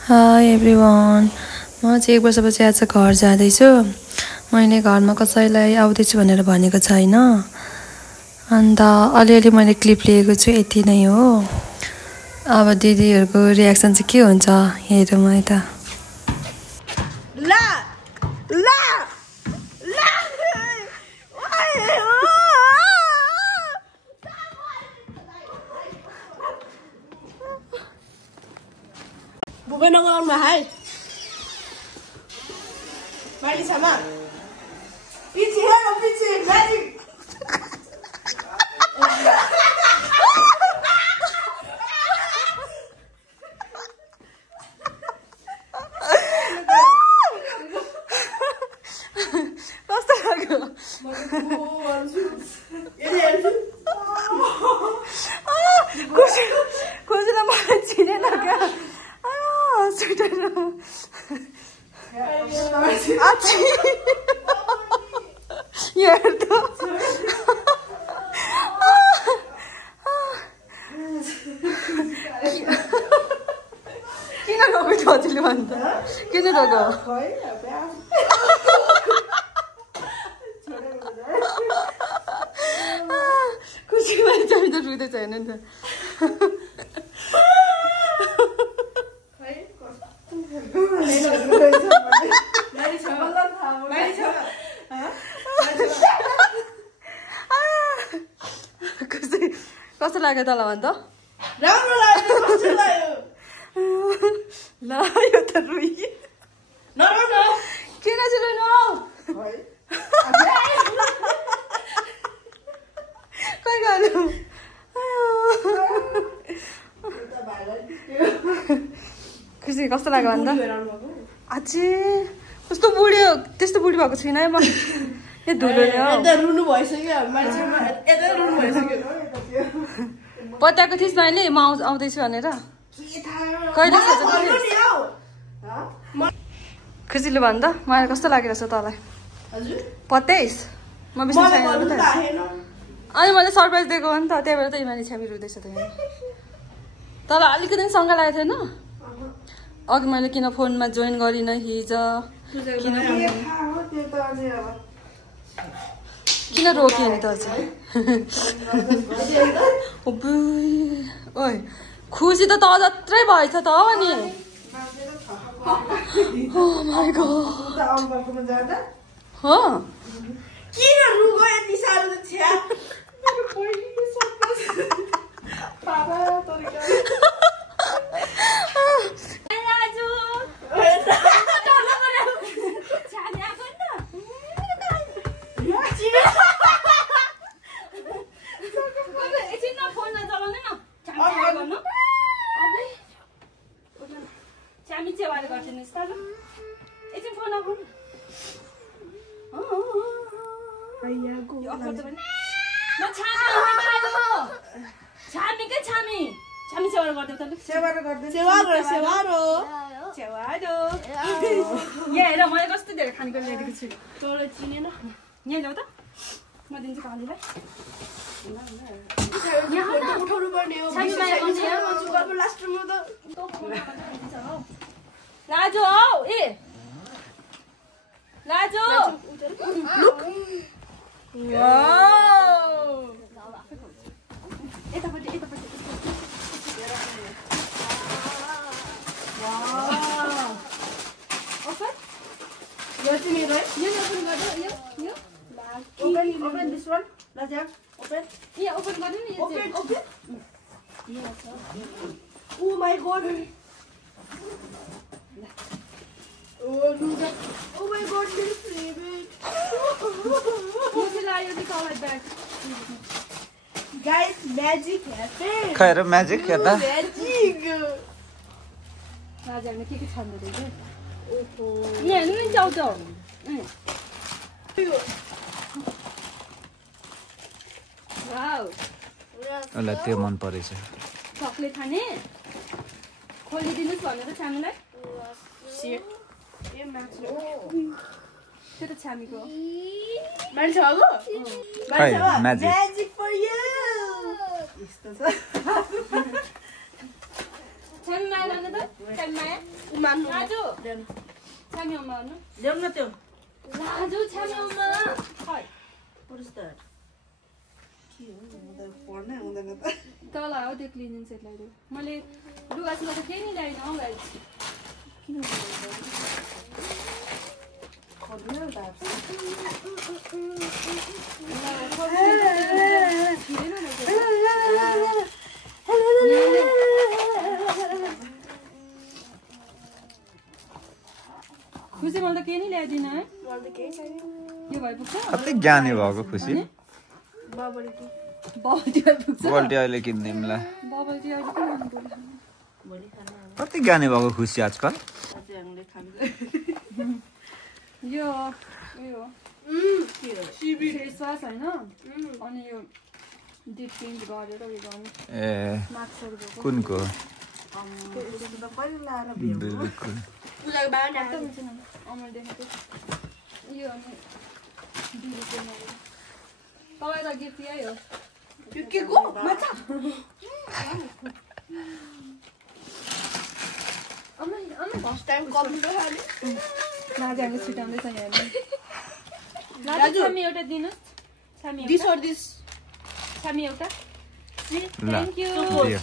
High everyone म चाहिँ 1 वर्षपछि आज घर जाँदैछु। मैले घरमा कसैलाई आउँदैछु भनेर भनेको छैन। अन्त अलिअलि मैले क्लिप लिएको छु, यति नै हो। अब दिदीहरूको रियाक्सन चाहिँ के हुन्छ हेरौँ है त। Bukan orang mahal. Mari sama. Pici hello pici, mari. कस्तो लाग्यो? खुसीलाई मलाई चिनेन क्या। किन रोको थियो हजुरले भन्दा? किन रोको? खुसी मैले चाहिँ त रुँदै छैन नि त। कस्तो लाग्यो तल भन् त? राम्रो लाग्यो, कस्तो लाग्यो? ल यो त रुई। नराम्रो। किन चाहिँ रुनु? खै गर्नु? खुसी कस्तो लाग्यो भन् त? अझै कस्तो बुढी हो, त्यस्तो बुढी भएको छुइनँ म। ए धुलो नि हो। यता रुनु भइसक्यो, मान्छेमा यता रुनु भइसक्यो। बताएको थिइस् मैले म आउँदैछु भनेर। कहिले खुसीले भन् त मलाई कस्तो लागिरहेछ तँलाई? पत्याइस् म विश्वास छैन। अनि मैले सरप्राइज दिएको हो नि त, त्यही भएर त इमानी छ्यामी रुँदैछ त। तँलाई अलिकति सँग लागेको थिएन? अघि मैले किन फोनमा जोइन गरिनँ हिजो? किन रोक्यो नि त अझै? ओइ खुसी त जत्रै भएछ त हो नि। Oh my god. हो? किन रुगो यति साह्रो त छ्या? मेरो बहिनीले सपना पापा तरिका। राजु छाने आको नि त। एकछिन न फोन नचलाउने न। छाने गर्नु। अबे छामी चेवाले गर्छिस् त। एकछिन फोन नगर्नु। आइयाको म छामी के छामी छामी सेवा गर्दै त सेवा रो छेवारो यहाँ हेर मैले कस्तो धेरै खानेकुरा ल्याइदिएको छु। तँलाई चिनेन? यहाँ ल्याउ त म दिन्छु कालीलाई। उठाउनु पर्ने हो। लास्टमा त राजु हौ ए Raju Open this one. Raja, open. Yeah, open गर्नु नि यो चाहिँ। Open. Oh my god. Oh look at. Oh my god, this baby. म चाहिँ लायो नि colour bag. Guys, magic happened. खैर म्याजिक हेर्दा Magic. राजाले के छान्दै रहेछ? ओहो। यहाँ हेर्नु नि चाउचाउ। वाउ। उसलाई त्यो मन परेछ। चकलेट खाने? खोलिदिनुस् भनेर छामीलाई? त्यो त छामीको हो। मान्छे आगो? खै म्याजिक। Magic for you. छामी माया लानु त? छामी माया? मान्नु राजु छ्यामी अम्मा भन्नु ल्याउन न त्यो राजु छ्यामी अम्मा खै पुरस्कार के हो पढ्नै हुँदैन त तल हो त्यो क्लिनिङ सेट ल्याइदियो मैले लुगा सुगा त केही नि ल्याइन हौ गाइस किन खड्नु दाप खुसी मैले त केही नि ल्याइदिन है मलाई त केही छैन यो भइपुग्छ कति ज्ञानी भएको खुसी बबल टी बबल भइपुग्छ गोल्टी अहिले किनिदिउँला बबल टी अहिले के गर्नु पर्यो भोलि खाना कति ज्ञानी भएको खुसी आजकल अझै हामीले खानु यो उयो के हो फेस वास होइन अनि यो डिप क्लिन्ज गरेर उयो गर्नु ए कुनको त्यसको त कहिले लाएर भ्याउ बिल्कुल पूजाको बाबा एकदम हुन्छ नि अमल देखेको यो अनि तपाईँ त गिफ्ट यही हो यो के को माछा फर्स्ट टाइम कम्प्युटर खाने लाजे हामीले छिटाउँदैछ यहाँ लाजे छामी एउटा दिनु छामी दिस और दिस छामी एउटा ल थ्याङ्क यू दियो।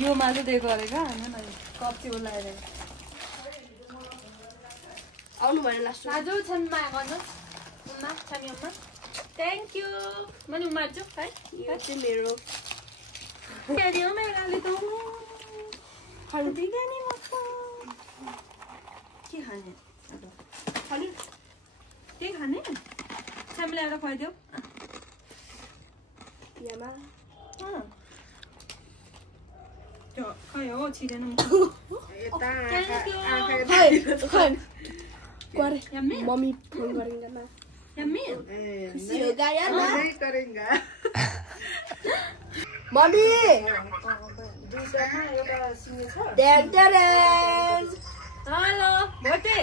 यो माझे दिएको गरेको होइन मैले कप चाहिँ बोलाएर आउनु भयो लास्ट राजु छामी माया गर्नुहोस् उम्मा छामी अम्मा थ्याङ्क यू मैले उमार्छु है यो चाहिँ मेरो क्यारी हो मेरो गाली त खानु दिने नि म त के खाने खाने के खाने छामी ल्याएर खुवाइदेऊ पियामा त्यो खै हो छिरेन यता क्वारे यम्मी मम्मी फोन गरेंगे ना यम्मी खुशी होगा यार ना नहीं करेंगे मम्मी दूसरा ना एउटा सिग्नेचर डेन्टरेन हेलो भोटे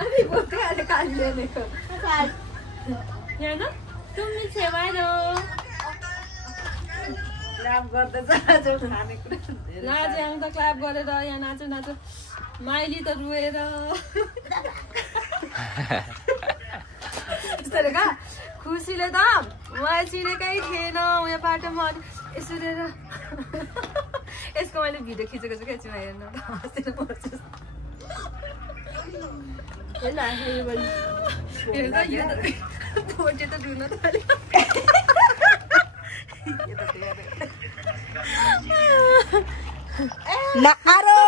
अरे भोटे अहिले काली ल्याएको हेर्नु तुमी छेवाइरो क्ल्याप गर्दैछ आज खानेकुरा लाजे आउँ त क्ल्याप गरेर यहाँ नाचु नाचु माइली त रुएर यस्तो का खुसीले त मलाई चिनेकै थिएन उयो बाटोमा यसुरेर यसको मैले भिडियो खिचेको छु क्या चिमा हेर्नु हाँसेर बस्छु हेर्दा यो त भोटे त रुन थाल्यो नारो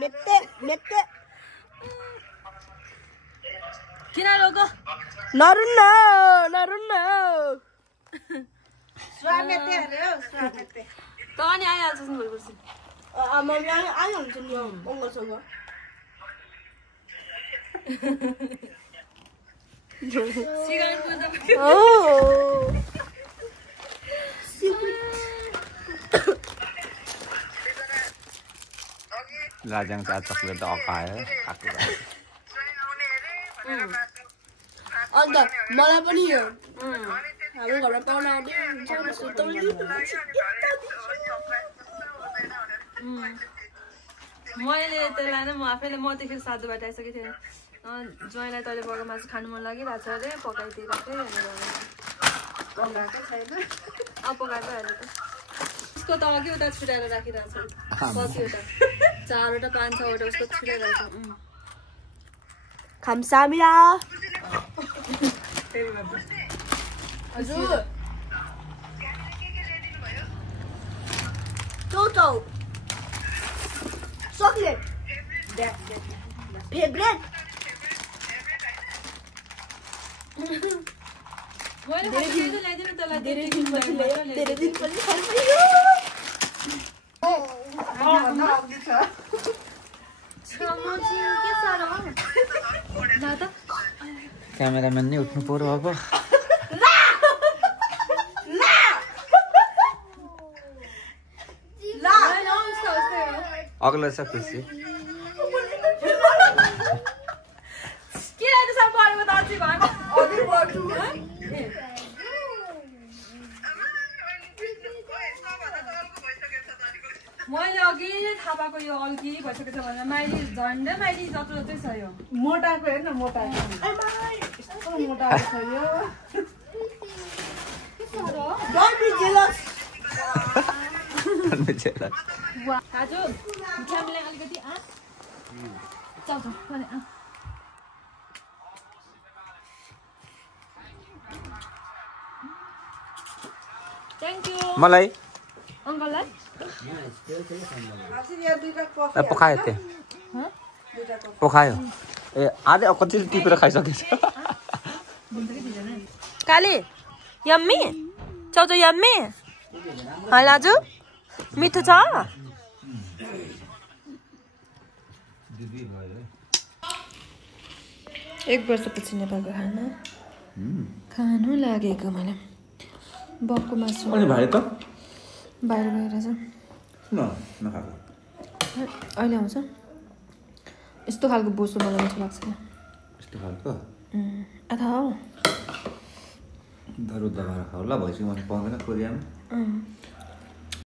मेते मेते किन रोको नरुन्न नरुन्न स्वागत अरे हो स्वागत त अनि आइहाल्छस् नि भोलिपर्सि मम्मी आइहाल्छ नि अङ्गसँग सिगारेट पुज्दा लाजङ चार चक्लेट अकायो खाएको अन्त मलाई पनि हाम्रो घरमा पाहुना आउँदै मैले त्यसलाई नै म आफैले म त्यतिखेर साधुबाट आइसकेको थिएँ ज्वाइँलाई तैँले पकाएको मासु खानु मन लागिरहेको छ अरे पकाइदिएको थिएँ अब पकाएको अहिले त उसको त अघि उता छुट्याएर राखिरहेको छ कतिवटा 4वटा 5-6वटा उसको छुट्याइरहेको छ 감사합니다 हजुर टोटो चकलेट फेभरेट मैले ल्याइदिनु तँलाई धेरै दिनपछि खानु क्यामेराम्यान नै उठ्नु पर्यो अब अग्लो छ खुसी मैले अघि थाहा पाएको यो अल्की भइसकेको छ भनेर माइली झन्डै माइली जत्रो जत्रै छ यो मोटाको हेर्न मोटाको यस्तो मोटाको छ यो दाजु मिठाईलाई अलिकति चल थ्याङ्क यू मलाई अङ्कललाई पकायो त्यो पकायो ए आधे कतिले टिपेर खाइसकेछ काली यम्मी चाउचाउ यम्मी लाजु मिठो छ 1 वर्षपछि नेपालको खाना खानु लागेको मलाई बक्को मासु अनि भाइ त बाहिर गएर छ नखाएको अहिले आउँछ यस्तो खालको बोसो मलाई मिठो लाग्छ यस्तो खालको अथवा दबाएर खाऊ ल भइसक्यो मैले पाउँदैन कोरियामा